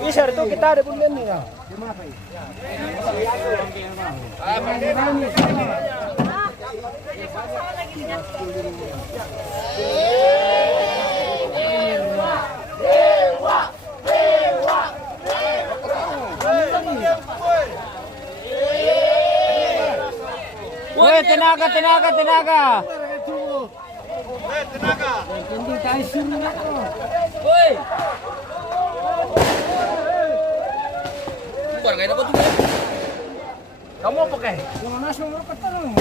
Bisa itu kita ada bulan nih ya. Woi, tenaga. Woi. Bukan kayak apa tuh? Kamu apa kayak? Yang nasi mau ketemu.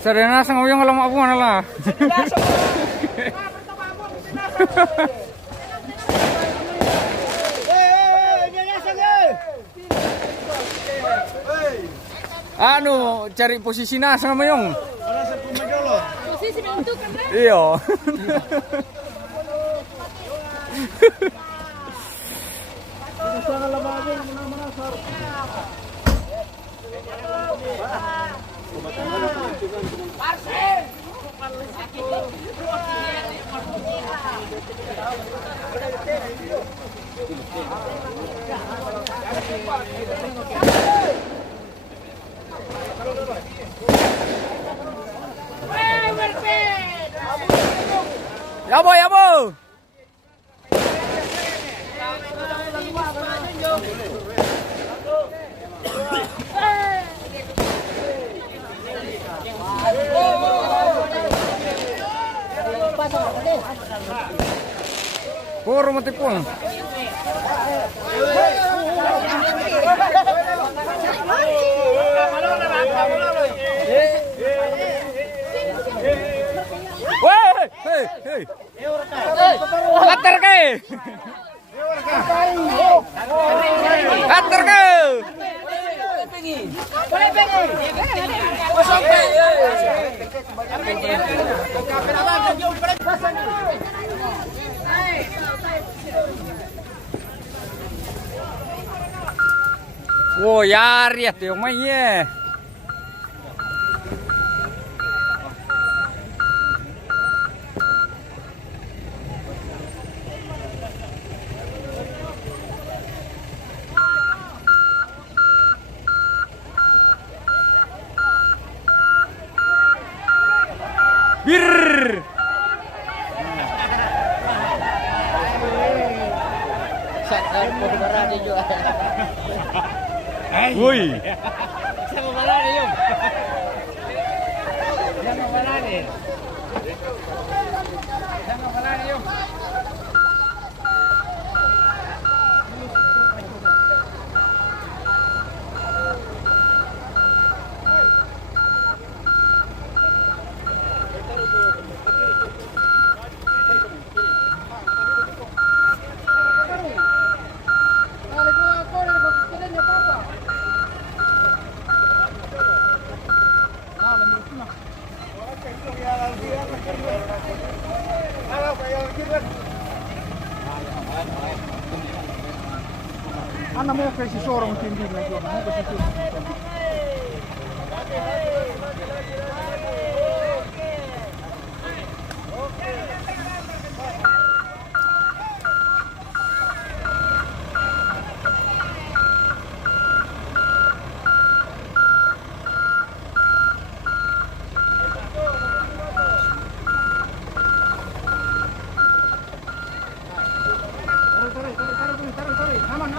Sarena sang uyang kalau mau apa lah. Anu cari posisi nas sama Mayong. Posisi menentukan kan? Iya. Ya bo. Puro matipon. Hey. Atar ke. Wow, yari ya tuh mainnya. Bir. Woi. Sama mana nih, Yum? Sama mana nih? Anak mau kasih seorang tinggi lagi, mau kasih tinggi. Tarik. Aman.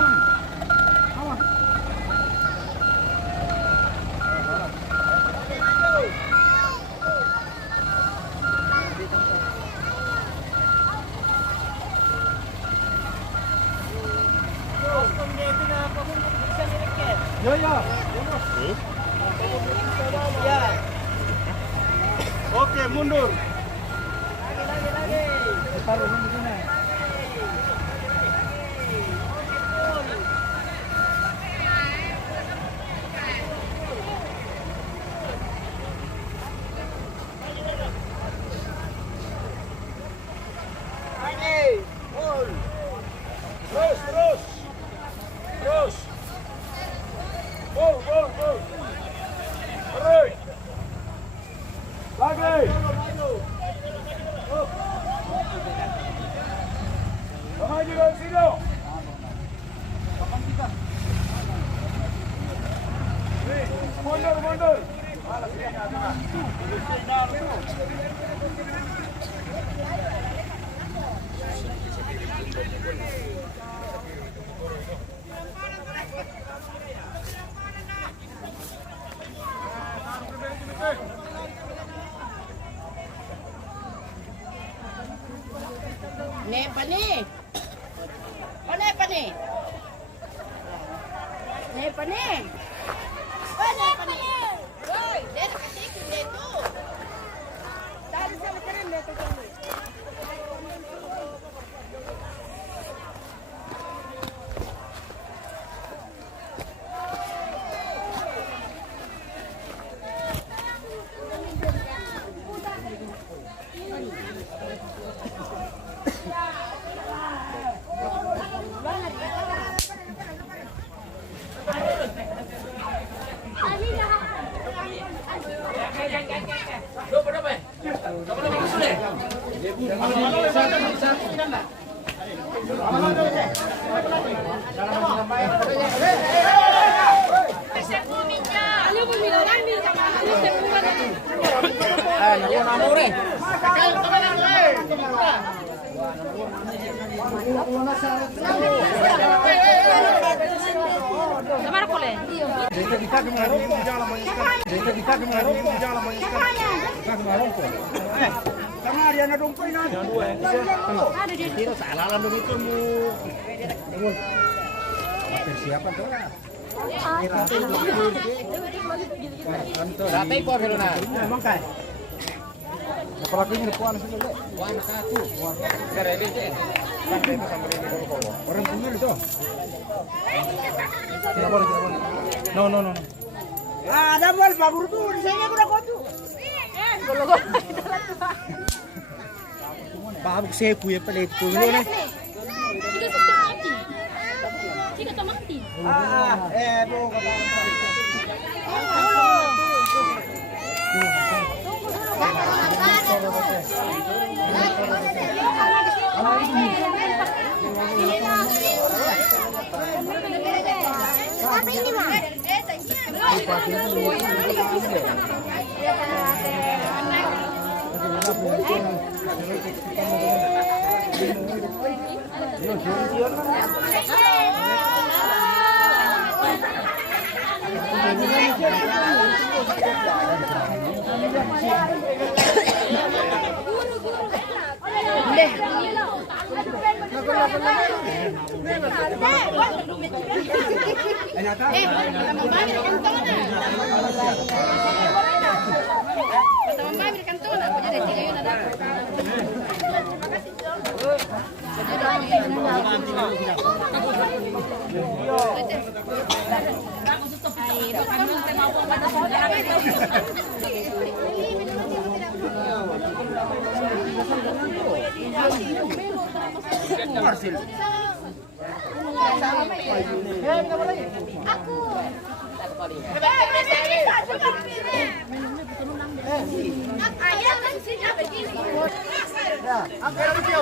Ya. Oke, mundur. Lagi. Taruh di sini. Nih, apa nih? Oh, nih apa nih? Nih apa nih? Oh, nih apa nih? Woi, dia kasih ke dia tuh. Dari sana keren dia tuh. Sama dia na dongkoy na. Dito sa alalan dun ito mo. Persiapan to na. Ratay po pero na. Mangkay. Napalaki ni po ano sila. Wa na ka tu. Kare din. Orang punya itu. No. Ada mal babur tu di sana ko ko tu. Babuk saya punya pelit tu ni. Tiga tomati. Bu kata. Apa ini, Ma? Marcel. Aku. Ayah kan sini begini. Ya, angkat video.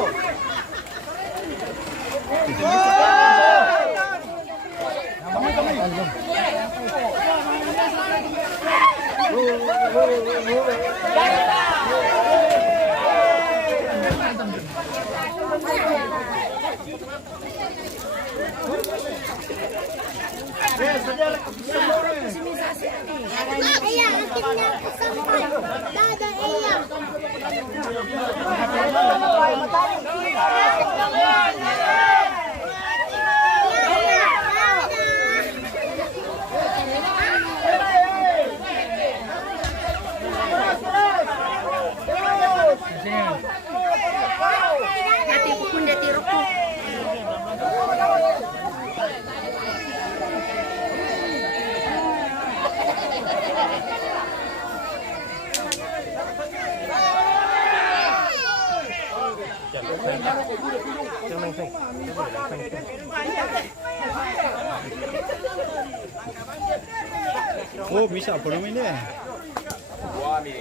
Ayah, akhirnya sampai. Dadah, ayah. Nanti pun dia tiruku. Oh, bisa apa namanya? Woi.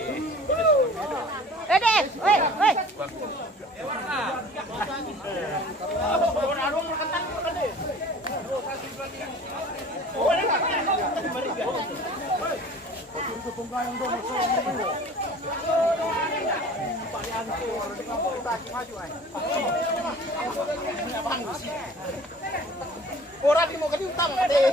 Orang mau ke utang deh.